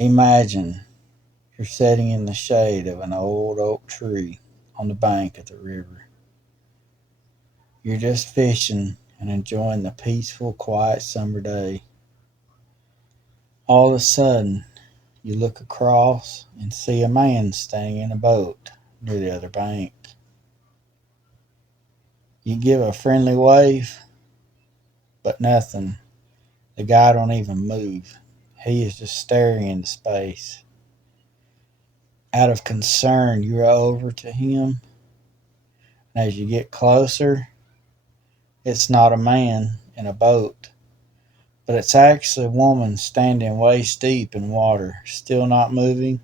Imagine you're sitting in the shade of an old oak tree on the bank of the river. You're just fishing and enjoying the peaceful, quiet summer day. All of a sudden, you look across and see a man standing in a boat near the other bank. You give a friendly wave, but nothing. The guy don't even move. He is just staring into space. Out of concern, you row over to him, and as you get closer, it's not a man in a boat, but it's actually a woman standing waist deep in water, still not moving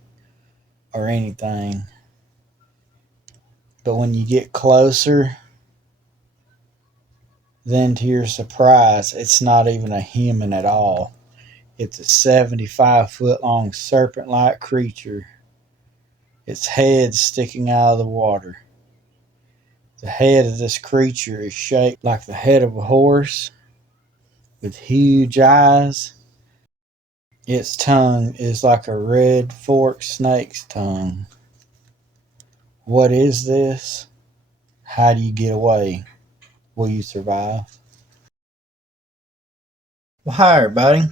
or anything. But when you get closer, then to your surprise, it's not even a human at all. It's a 75-foot long serpent like creature. Its head sticking out of the water. The head of this creature is shaped like the head of a horse with huge eyes. Its tongue is like a red forked snake's tongue. What is this? How do you get away? Will you survive? Well, hi everybody.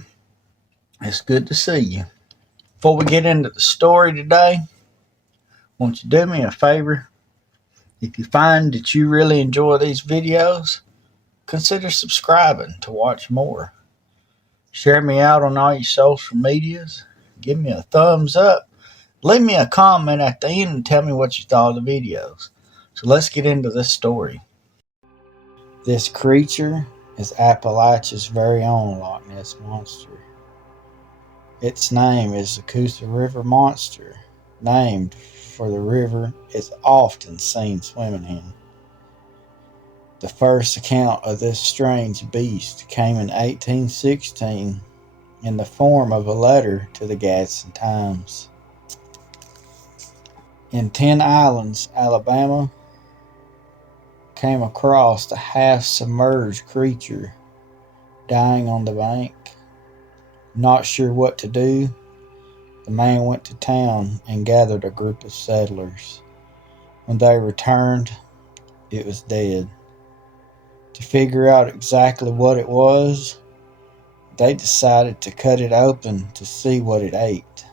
It's good to see you. Before we get into the story today, won't you do me a favor? If you find that you really enjoy these videos, consider subscribing to watch more. Share me out on all your social medias. Give me a thumbs up. Leave me a comment at the end and tell me what you thought of the videos. So let's get into this story. This creature is Appalachia's very own Loch Ness monster. Its name is the Coosa River monster, named for the river it's often seen swimming in. The first account of this strange beast came in 1816 in the form of a letter to the Gadsden Times. In 10 Islands, Alabama, came across a half-submerged creature dying on the bank. Not sure what to do, the man went to town and gathered a group of settlers. When they returned, it was dead. To figure out exactly what it was, they decided to cut it open to see what it ate.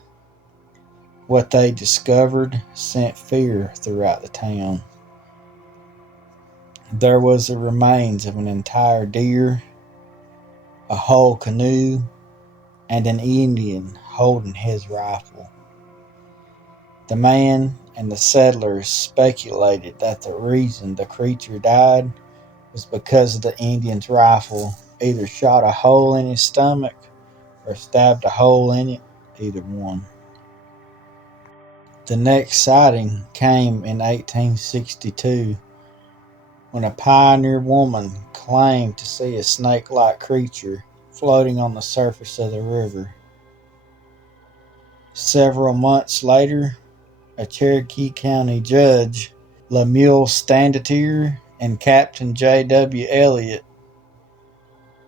What they discovered sent fear throughout the town. There was the remains of an entire deer, a whole canoe, and an Indian holding his rifle. The man and the settlers speculated that the reason the creature died was because the Indian's rifle either shot a hole in his stomach or stabbed a hole in it, either one. The next sighting came in 1862 when a pioneer woman claimed to see a snake-like creature floating on the surface of the river. Several months later, a Cherokee County judge, Lemuel Standetier, and Captain J.W. Elliott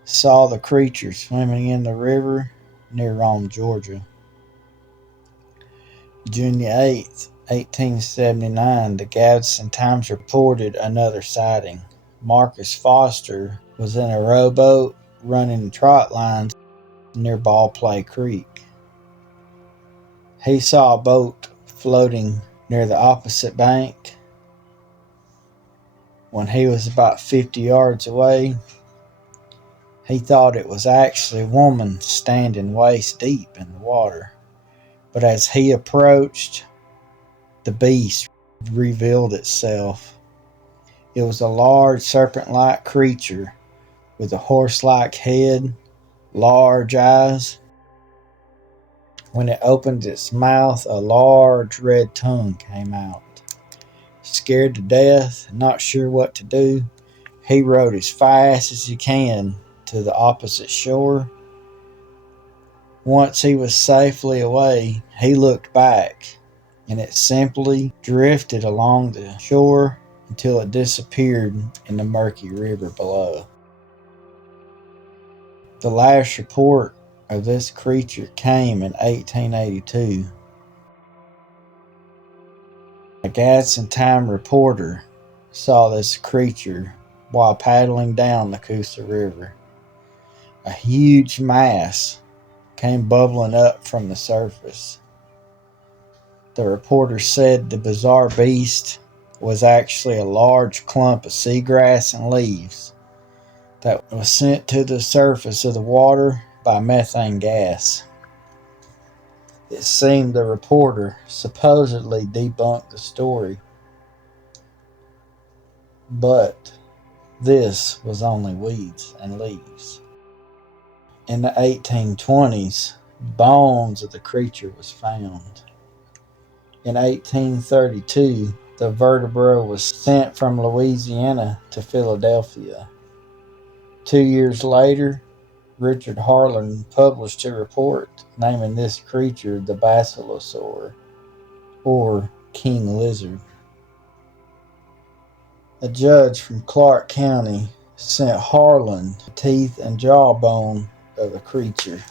saw the creature swimming in the river near Rome, Georgia. June 8th, 1879, the Gadsden Times reported another sighting. Marcus Foster was in a rowboat running trot lines near Ballplay Creek. He saw a boat floating near the opposite bank. When he was about 50 yards away, he thought it was actually a woman standing waist deep in the water. But as he approached, the beast revealed itself. It was a large serpent-like creature with a horse-like head, large eyes. When it opened its mouth, a large red tongue came out. Scared to death, not sure what to do, he rowed as fast as he can to the opposite shore. Once he was safely away, he looked back, and it simply drifted along the shore until it disappeared in the murky river below. The last report of this creature came in 1882. A Gadsden Time reporter saw this creature while paddling down the Coosa River. A huge mass came bubbling up from the surface. The reporter said the bizarre beast was actually a large clump of seagrass and leaves that was sent to the surface of the water by methane gas. It seemed the reporter supposedly debunked the story, but this was only weeds and leaves. In the 1820s, bones of the creature was found. In 1832, the vertebra was sent from Louisiana to Philadelphia. 2 years later, Richard Harlan published a report naming this creature the basilosaur, or king lizard. A judge from Clark County sent Harlan the teeth and jawbone of the creature.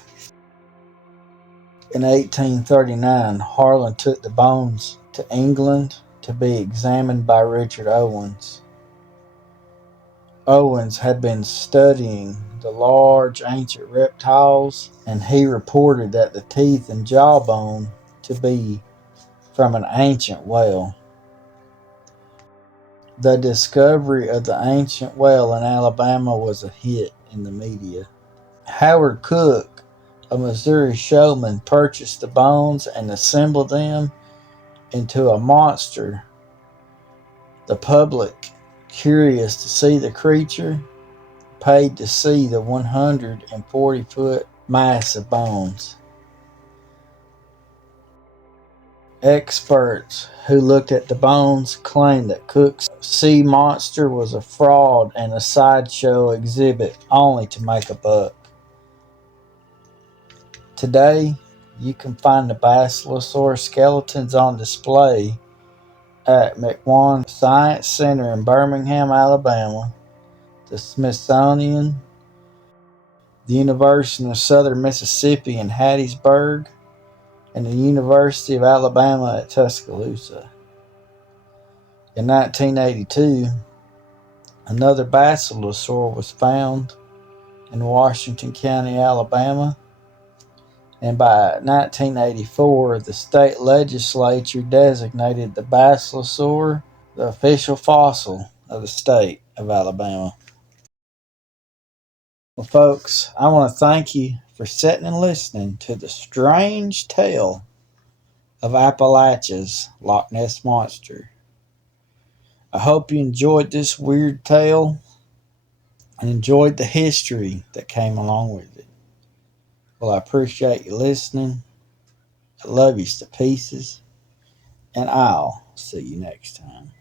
In 1839, Harlan took the bones to England to be examined by Richard Owens. Owens had been studying the large ancient reptiles, and he reported that the teeth and jawbone to be from an ancient whale. The discovery of the ancient whale in Alabama was a hit in the media. Howard Cook, a Missouri showman, purchased the bones and assembled them into a monster. The public, curious to see the creature, paid to see the 140-foot mass of bones. Experts who looked at the bones claimed that Cook's sea monster was a fraud and a sideshow exhibit only to make a buck. Today, you can find the basilosaur skeletons on display at McWan Science Center in Birmingham, Alabama, the Smithsonian, the University of Southern Mississippi in Hattiesburg, and the University of Alabama at Tuscaloosa. In 1982, another basilosaur was found in Washington County, Alabama, and by 1984, the state legislature designated the basilosaur the official fossil of the state of Alabama. Well, folks, I want to thank you for sitting and listening to the strange tale of Appalachia's Loch Ness Monster. I hope you enjoyed this weird tale and enjoyed the history that came along with it. Well, I appreciate you listening. I love you to pieces, and I'll see you next time.